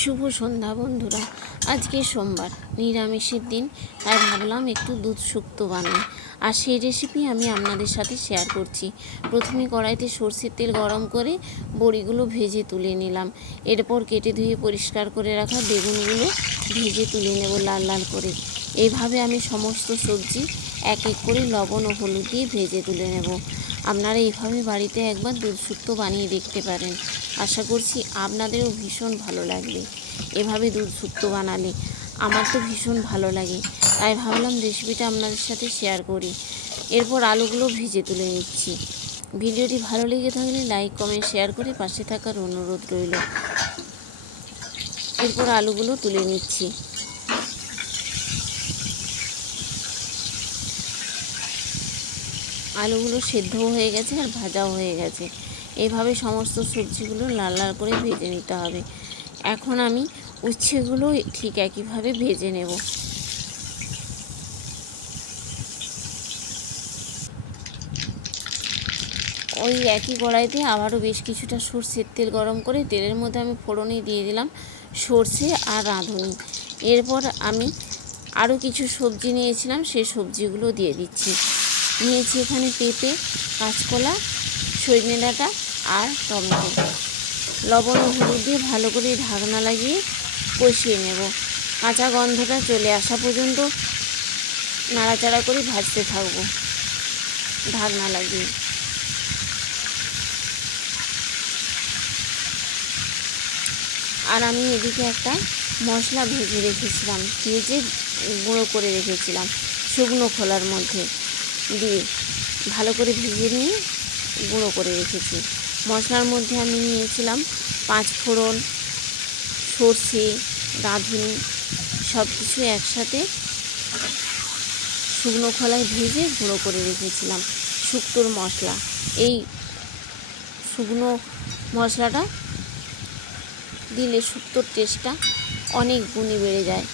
শুভ সন্ধ্যা বন্ধুরা। আজকে সোমবার, নিরামিষের দিন, তাই ভাবলাম একটু দুধ শুক্তো বানাই। আর সেই রেসিপি আমি আপনাদের সাথে শেয়ার করছি। প্রথমে কড়াইতে সর্ষের তেল গরম করে বড়িগুলো ভেজে তুলে নিলাম। এরপর কেটে ধুয়ে পরিষ্কার করে রাখা বেগুনগুলো ভেজে তুলে নেব লাল লাল করে। এইভাবে আমি সমস্ত সবজি এক এক করে লবণ ও হলুদ দিয়ে ভেজে তুলে নেব। আপনারা এইভাবে বাড়িতে একবার দুধ শুক্তো বানিয়ে দেখতে পারেন। আশা করছি আপনাদেরও ভীষণ ভালো লাগবে এভাবে দুধ শুক্তো বানালে। আমার তো ভীষণ ভালো লাগে, তাই ভাবলাম রেসিপিটা আপনাদের সাথে শেয়ার করি। এরপর আলুগুলো ভেজে তুলে নিচ্ছি। ভিডিওটি ভালো লেগে থাকলে লাইক কমেন্ট শেয়ার করে পাশে থাকার অনুরোধ রইল। এরপর আলুগুলো তুলে নিচ্ছি। আলুগুলো সেদ্ধও হয়ে গেছে আর ভাজাও হয়ে গেছে। এইভাবে সমস্ত সবজিগুলো লাল লাল করে ভেজে নিতে হবে। এখন আমি উচ্ছেগুলো ঠিক একইভাবে ভেজে নেব। ওই একই কড়াইতে আবারও বেশ কিছুটা সর্ষের তেল গরম করে তেলের মধ্যে আমি ফোড়নে দিয়ে দিলাম সর্ষে আর রাঁধুনি। এরপর আমি আরও কিছু সবজি নিয়েছিলাম সেই সবজিগুলো দিয়ে দিচ্ছি। নিয়েছি এখানে পেঁপে, কাঁচকলা সজনে ডাঁটা আর টমেটো। লবণ ও হলুদ দিয়ে ভালো করে ঢাকনা লাগিয়ে কষিয়ে নেব। কাঁচা গন্ধটা চলে আসা পর্যন্ত নাড়াচাড়া করে ভাজতে থাকব। ঢাকনা লাগিয়ে। আর আমি এদিকে একটা মশলা ভেজে রেখেছিলাম, ভেজে গুঁড়ো করে রেখেছিলাম, শুকনো খোলার মধ্যে। দিয়ে ভালো করে ভেজে নিয়ে গুঁড়ো করে রেখেছি। মশলার মধ্যে আমি নিয়েছিলাম পাঁচ ফোড়ন, সর্ষে রাঁধুনি সব কিছু একসাথে শুকনো খোলায় ভেজে গুঁড়ো করে রেখেছিলাম শুক্তোর মশলা। এই শুকনো মশলাটা দিলে শুক্তোর টেস্টটা অনেক গুণে বেড়ে যায়।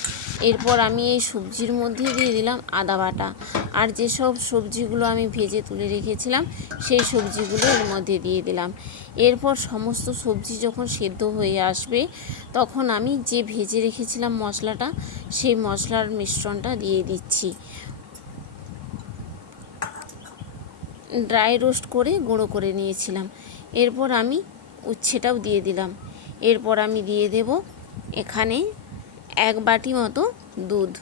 এরপর আমি এই সবজির মধ্যে দিয়ে দিলাম আদা বাটা। আর যেসব সবজিগুলো আমি ভেজে তুলে রেখেছিলাম, সেই সবজিগুলো এর মধ্যে দিয়ে দিলাম। এরপর সমস্ত সবজি যখন সেদ্ধ হয়ে আসবে, তখন আমি যে ভেজে রেখেছিলাম মশলাটা, সেই মশলার মিশ্রণটা দিয়ে দিচ্ছি। ড্রাই রোস্ট করে গুঁড়ো করে নিয়েছিলাম। এরপর আমি উচ্ছেটাও দিয়ে দিলাম। এরপর আমি দিয়ে দেব এখানে এক বাটি মতো দুধ।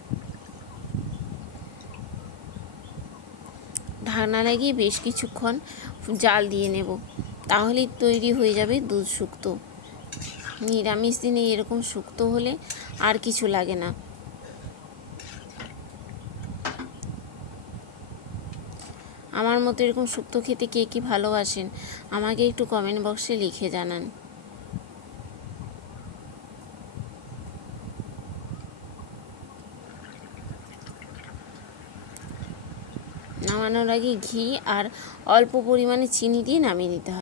ঢাকনা লাগিয়ে বেশ কিছুক্ষণ জাল দিয়ে নেব, তাহলেই তৈরি হয়ে যাবে দুধ শুক্তো। নিরামিষ দিনে এরকম শুক্তো হলে আর কিছু লাগে না। আমার মতো এরকম শুক্তো খেতে কে কী ভালোবাসেন, আমাকে একটু কমেন্ট বক্সে লিখে জানান। নামানোর আগে ঘি আর অল্প পরিমাণে চিনি দিয়ে নামিয়ে নিতে হবে।